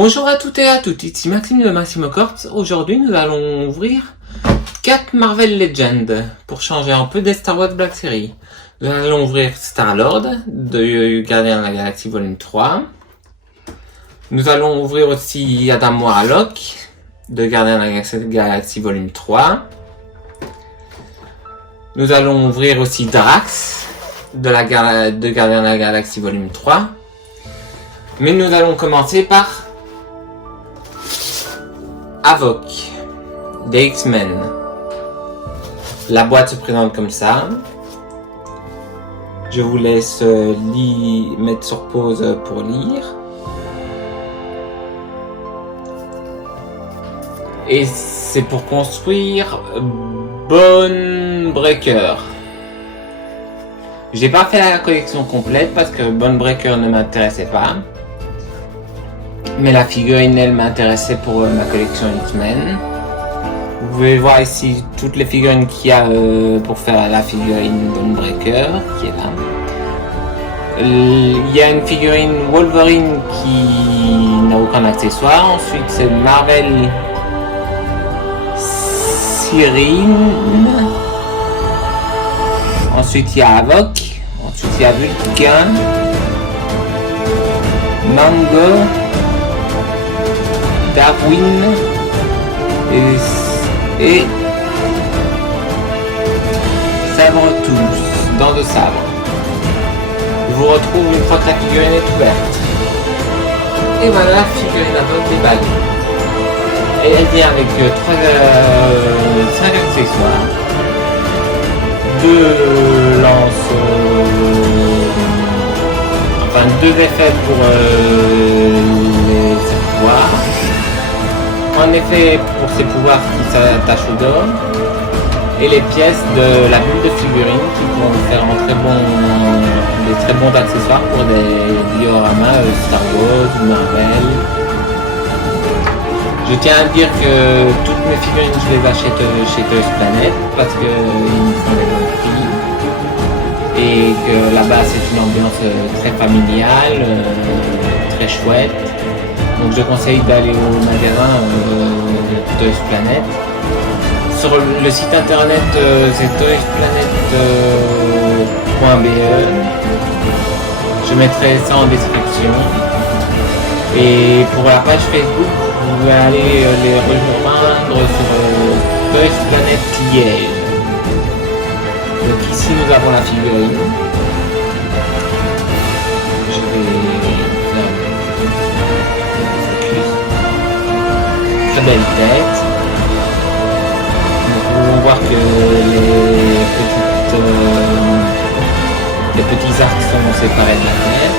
Bonjour à toutes et à toutes, ici Maxime de Maximo Corps. Aujourd'hui, nous allons ouvrir 4 Marvel Legends pour changer un peu des Star Wars Black Series. Nous allons ouvrir Star-Lord de Gardiens de la Galaxie Volume 3. Nous allons ouvrir aussi Adam Warlock de Gardiens de la Galaxie Volume 3. Nous allons ouvrir aussi Drax de Gardiens de la Galaxie Volume 3. Mais nous allons commencer par Havok des X-Men. La boîte se présente comme ça. Je vous laisse mettre sur pause pour lire. Et c'est pour construire Bone Breaker. J'ai pas fait la collection complète parce que Bone Breaker ne m'intéressait pas. Mais la figurine, elle m'intéressait pour ma collection X-Men. Vous pouvez voir ici toutes les figurines qu'il y a pour faire la figurine Bone Breaker, qui est là. Il y a une figurine Wolverine qui n'a aucun accessoire. Ensuite, c'est Marvel Cyrine. Ensuite, il y a Havok. Ensuite, il y a Vulcain. Mango. Darwin et Sabre tous, dans de sabre. Je vous retrouve une fois que la figurine est ouverte. Et voilà la figurine Havok déballée. Et elle vient avec 5 accessoires, 2 lances, enfin 2 effets pour les pouvoirs. En effet, pour ses pouvoirs qui s'attachent au dos, et les pièces de la bulle de figurine qui vont faire des très bons accessoires pour des dioramas Star Wars ou Marvel. Je tiens à dire que toutes mes figurines, je les achète chez Toys Planet parce qu'ils me font des bons prix. Et que là-bas, c'est une ambiance très familiale, très chouette. Donc je conseille d'aller au magasin Toys Planet. Sur le site internet c'est toysplanet.be. Je mettrai ça en description. Et pour la page Facebook, vous pouvez aller les rejoindre sur Toys Planet Liège. Donc ici nous avons la figurine. Je vais faire très belle tête. Nous pouvons voir que les petits arcs sont séparés de la tête.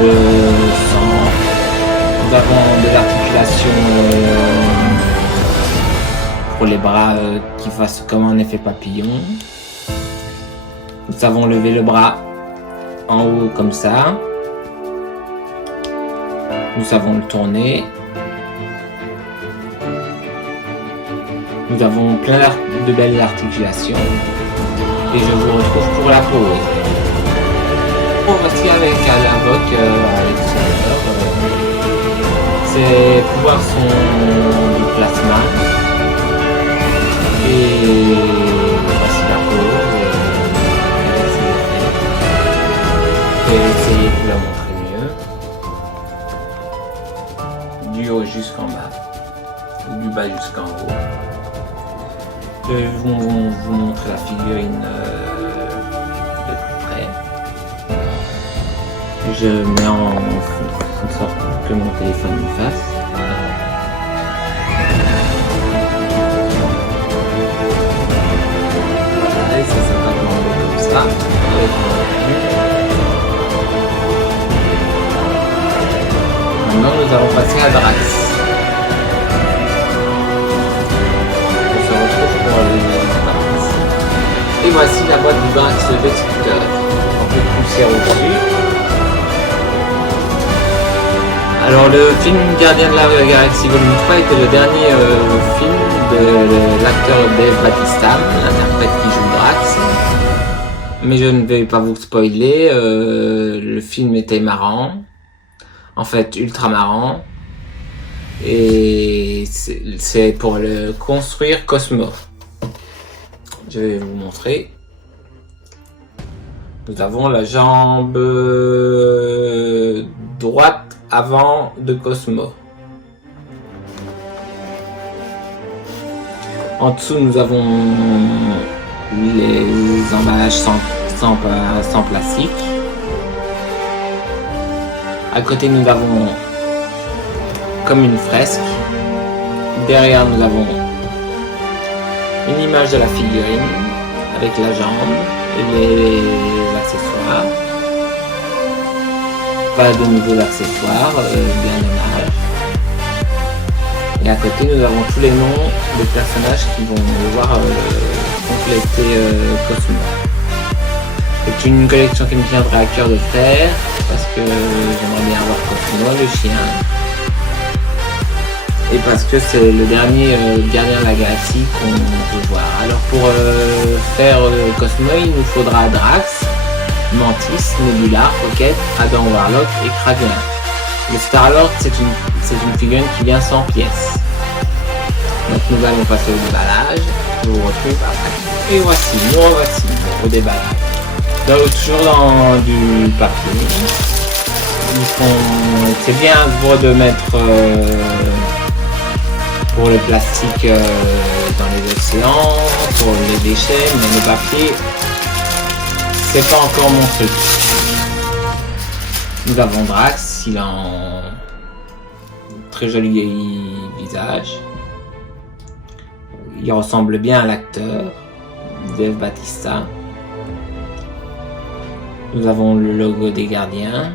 Le sang. Nous avons des articulations pour les bras qui fassent comme un effet papillon. Nous avons levé le bras en haut comme ça. Nous savons le tourner. Nous avons plein de belles articulations. Et je vous retrouve pour la pause. Voici avec Havok à l'extérieur. Ses pouvoirs sont du plasma. Et voici la pause. Je vais essayer de vous la montrer mieux. Du haut jusqu'en bas. Ou du bas jusqu'en haut. Je vais vous montrer la figurine de plus près. Je mets en sorte que mon téléphone me fasse. Voilà, et ça s'appelle comme ça. Maintenant, nous allons passer à Drax. On se retrouve pour Drax. Et voici la boîte du Drax Destructeur. Un peu de poussière au-dessus. Alors le film Gardien de la Galaxie Volume 3 était le dernier film de l'acteur Dave Bautista, l'interprète qui joue Drax. Mais je ne vais pas vous spoiler, le film était marrant. en fait ultramarron. Et c'est pour le construire Cosmo. Je vais vous montrer. Nous avons la jambe droite avant de Cosmo. En dessous, nous avons les emballages sans plastique. À côté, nous avons comme une fresque. Derrière, nous avons une image de la figurine avec la jambe et les accessoires. Pas de nouveaux accessoires, bien dommage. Et à côté, nous avons tous les noms des personnages qui vont devoir compléter Cosmo. C'est une collection qui me tiendrait à cœur de faire parce que j'aimerais bien avoir Cosmo, le chien. Et parce que c'est le dernier gardien de la galaxie qu'on peut voir. Alors pour faire Cosmo, il nous faudra Drax, Mantis, Nebula, Rocket, Adam Warlock et Kraken. Le Star-Lord, c'est une figurine qui vient sans pièces. Donc nous allons passer au déballage. Je vous retrouve après. Et voici, nous revoici au déballage. Donc, toujours dans du papier. C'est bien de mettre pour le plastique dans les océans, pour les déchets, mais le papier, c'est pas encore mon truc. Nous avons Drax, il a un très joli visage. Il ressemble bien à l'acteur Dave Bautista. Nous avons le logo des gardiens,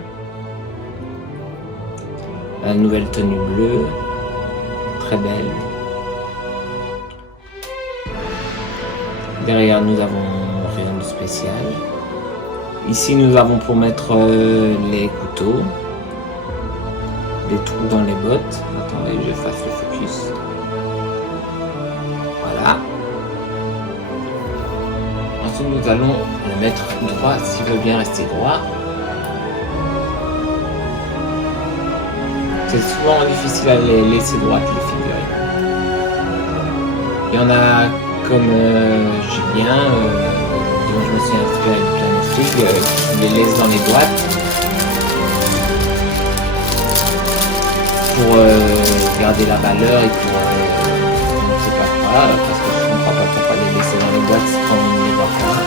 la nouvelle tenue bleue, très belle. Derrière, nous avons rien de spécial. Ici, nous avons pour mettre les couteaux, des trous dans les bottes. Attendez, je fasse le focus. Voilà. Ensuite, nous allons le mettre droit s'il veut bien rester droit. C'est souvent difficile à les laisser droites, les figurines. Il y en a comme Julien, dont je me suis inspiré de plein de figues, qui les laisse dans les boîtes pour garder la valeur et pour je ne sais pas quoi, parce que je ne crois pas qu'on va les laisser dans les boîtes quand on ne les voit pas.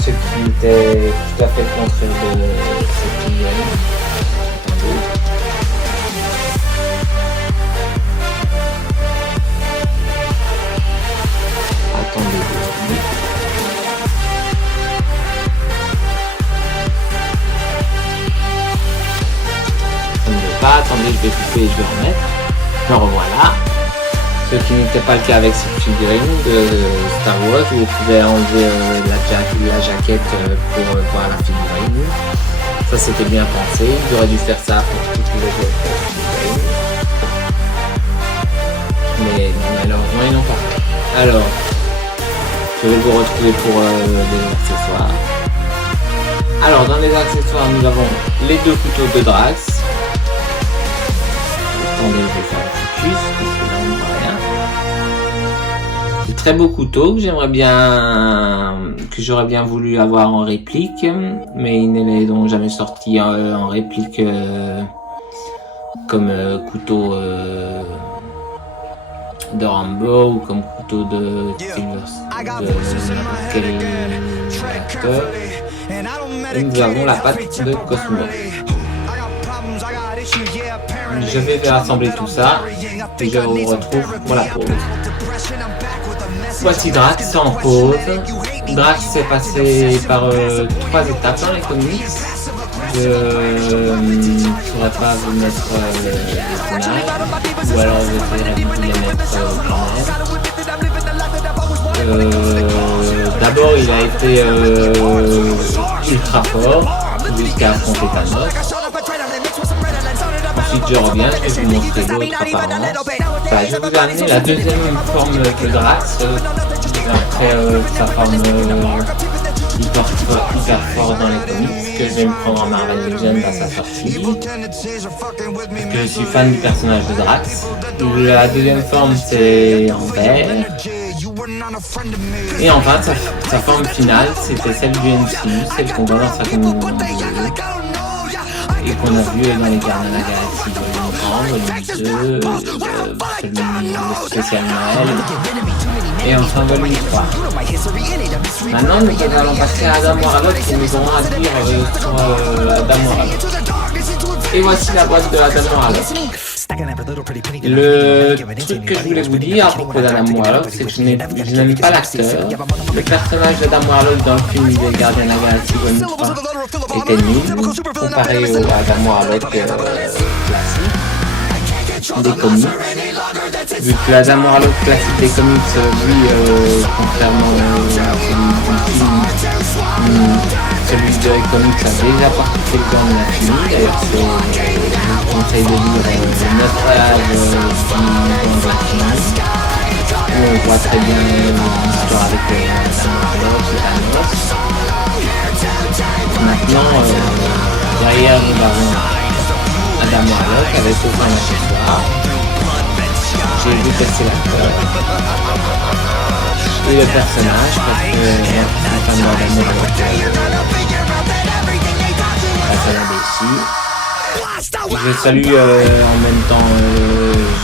Ce qui était tout à fait le contraire de cette figurine. Attendez, je vais couper et je vais remettre. Me revoilà. Ce qui n'était pas le cas avec cette figurine de Star Wars où vous pouvez enlever la jaquette pour voir la figurine. Ça c'était bien pensé. J'aurais dû faire ça pour toutes les autres figurines. Mais malheureusement ils n'ont pas fait. Alors, je vais vous retrouver pour des accessoires. Alors dans les accessoires nous avons les deux couteaux de Drax. Attendez, je vais faire le focus parce que là on ne voit rien. Des très beaux couteaux que j'aurais bien voulu avoir en réplique, mais ils ne les ont jamais sortis en réplique comme couteau de Rambo ou comme couteau de quel acteur. Et nous avons la patte de Cosmo. Je vais rassembler tout ça et je vous retrouve pour la pause. Voici Drax en pause. Drax est passé par 3 étapes dans les comics. Je ne pourrais pas vous mettre les personnages, ou alors je vais vous les mettre quand même. D'abord il a été ultra fort jusqu'à affronter Thanos. Ensuite je reviens, je vais vous montrer l'autre apparence. Enfin, je vous ai amené la deuxième forme de Drax. Après sa forme hyper fort dans les comics, que je vais me prendre en Marvel Legends à sa sortie. Parce que je suis fan du personnage de Drax. La deuxième forme, c'est en vert. Et enfin, sa forme finale, c'était celle du MCU, celle qu'on voit dans sa commune et qu'on a vu dans les Gardiens de la Galaxie volume 1, volume 2, le spécial Noël, et enfin volume 3. Maintenant, nous allons passer à Adam Warlock et nous aurons à dire sur Adam Warlock. Et voici la boîte de Adam Warlock. Le truc que je voulais vous dire à propos d'Adam Warlock, c'est que je n'aime pas l'acteur. Le personnage d'Adam Warlock dans le film des Gardiens de la Galaxie Volume 3 était nul, comparé au Adam Warlock classique des comics. Vu que l'Adam Warlock classique des comics, lui, contrairement à celui des comics a déjà participé dans la film. D'ailleurs, je vous conseille de lire notre âge dans la film, où on voit très bien l'histoire avec Adam Warlock et Thanos. Maintenant, derrière nous avons Adam Warlock avec aucun accessoire. J'ai vu tester l'acteur et le personnage parce que la femme d'Adam Warlock je salue en même temps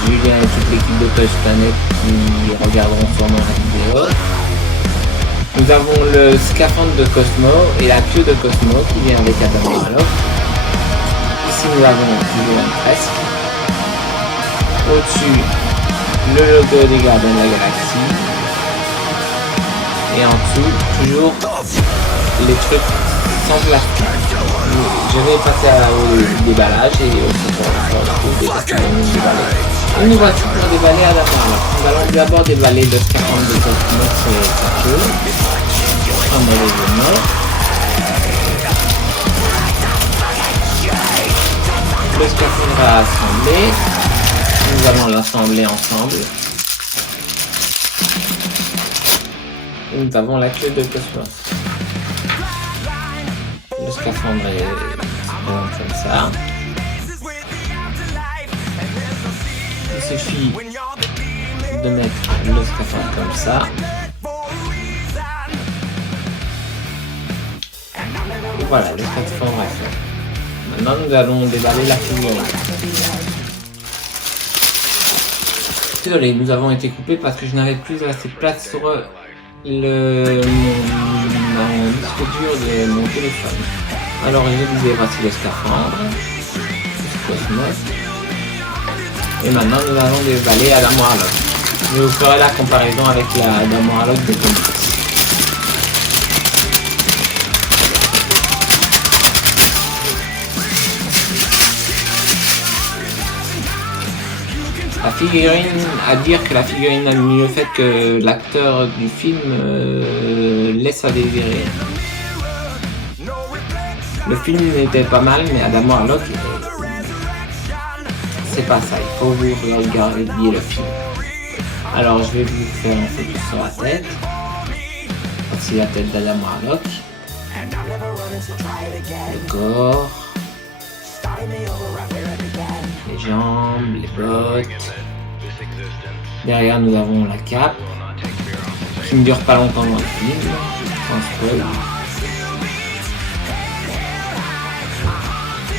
Julien et toute l'équipe de Touch Planet qui regarderont sûrement la vidéo. Nous avons le scaphandre de Cosmo et la queue de Cosmo qui vient avec Adam Warlock. Ici nous avons toujours une fresque. Au-dessus, le logo des Gardiens de la Galaxie. Et en dessous, toujours les trucs sans plastique. Je vais passer au déballage et au support et nous voici pour déballer à la Warlock. Nous allons d'abord déballer le scaphandre de Cosmo et sa queue. Prendre les éléments. Le scaphandre à assembler. Nous allons l'assembler ensemble. Nous avons la queue de Cosmos. Le scaphandre est comme ça. Il suffit de mettre le scaphandre comme ça. Et voilà, le scaphandre est fait. Maintenant, nous allons déballer la figurine. Désolé, nous avons été coupés parce que je n'avais plus assez de place sur le disque dur de mon téléphone. Alors je disais, voici le scaphandre, le Cosmos. Et maintenant nous allons déballer Adam Warlock. Je vous ferai la comparaison avec la Adam Warlock de comics. La figurine, à dire que la figurine a mieux fait que l'acteur du film laisse à désirer. Le film était pas mal, mais Adam Warlock, c'est pas ça. Il faut vous regarder le film. Alors je vais vous faire un focus sur la tête. Voici la tête d'Adam Warlock. Le corps. Les jambes, les bottes. Derrière nous avons la cape qui ne dure pas longtemps dans le film, sans spoil.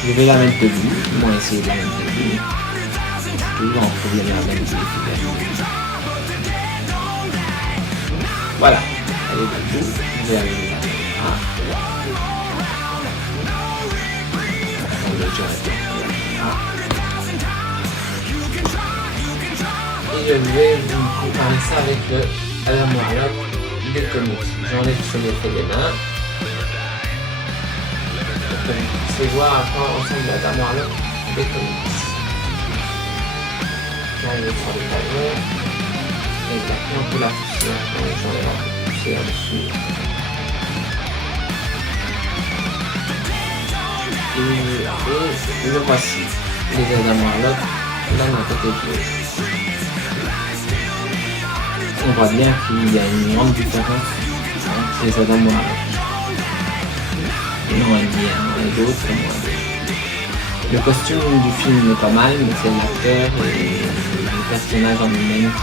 Je vais la mettre debout, ils vont essayer de la mettre debout. C'est toujours un problème à la mettre. Voilà, elle est debout, je vais aller là. Et je vais vous comparer ça avec le Adam Warlock des comics. J'enlève ce métro des mains. Pour que vous puissiez voir à quoi ressemble Adam Warlock des comics. J'enlève sur les talons. Et maintenant pour la poussière. J'enlève un peu de poussière dessus. Et le voici. Les Adam Warlock, là de côté gauche. On voit bien qu'il y a une grande différence entre les Adam Warlock. Non, elle dit et d'autres. Le costume du film est pas mal, mais c'est l'acteur et le personnage en lui-même qui...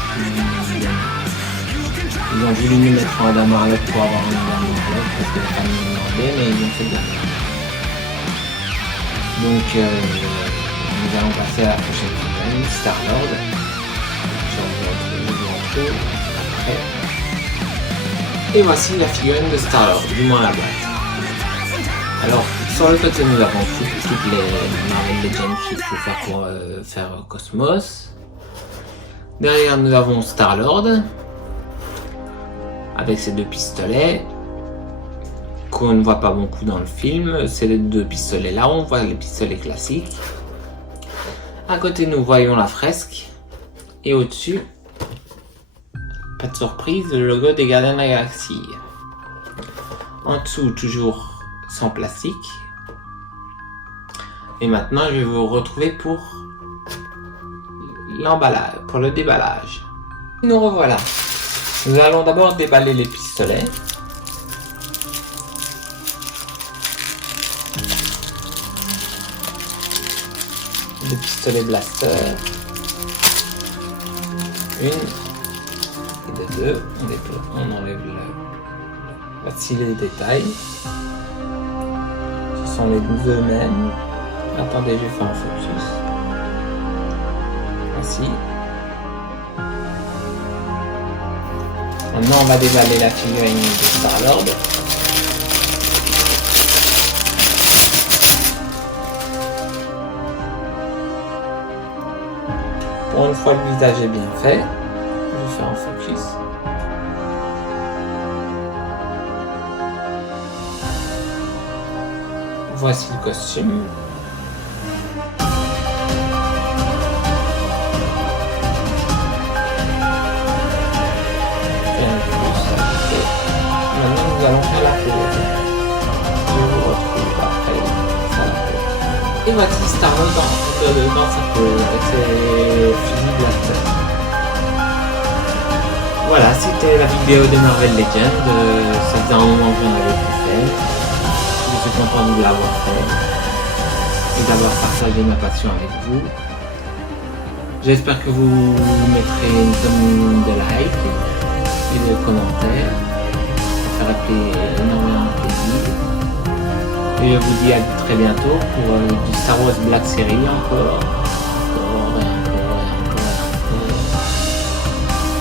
Ils ont voulu nous mettre en Adam Warlock pour avoir un Adam Warlock parce que la famille me demandait, mais ils ont fait de la merde. Donc, nous allons passer à la prochaine figurine, Star-Lord. Je vais après. Et voici la figurine de Star-Lord, du moins la boîte. Alors, sur le côté, nous avons toutes les Marvel Legends qu'il faut faire pour faire Cosmos. Derrière, nous avons Star-Lord, avec ses deux pistolets, qu'on ne voit pas beaucoup dans le film. C'est les deux pistolets là, on voit les pistolets classiques. À côté, nous voyons la fresque. Et au-dessus, pas de surprise, le logo des Gardiens de la Galaxie. En dessous, toujours sans plastique. Et maintenant, je vais vous retrouver pour l'emballage, pour le déballage. Nous revoilà. Nous allons d'abord déballer les pistolets. Le pistolet blaster. Une et de deux. On enlève le... Voici les détails. Ce sont les eux-mêmes. Attendez, je vais faire un focus. Voici. Maintenant, on va déballer la figurine de Star-Lord. Pour une fois, le visage est bien fait. Je vais faire un focus. Voici le costume. Maintenant, nous allons faire la peau. Je vous retrouve après faire la peau. Et voici Star-Lord dans sa peau avec ses fusils blaster. Voilà, c'était la vidéo de Marvel Legends. Ça faisait un moment que j'en avais plus fait. Je suis content de l'avoir fait et d'avoir partagé ma passion avec vous. J'espère que vous mettrez une tonne de likes et de commentaires. Ça ferait énormément plaisir. Et je vous dis à très bientôt pour du Star Wars Black Series encore.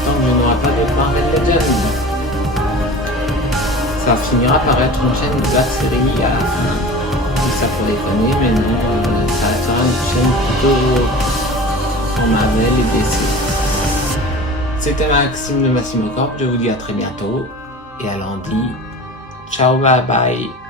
Tant que je n'aurai pas de Marvel Legends. Ça finira par être une chaîne de Black Series à la fin. Ça pour déconner, mais non, ça restera une chaîne plutôt en Marvel et DC. C'était Maxime de Massimo Corp, je vous dis à très bientôt et à lundi. Ciao, bye bye.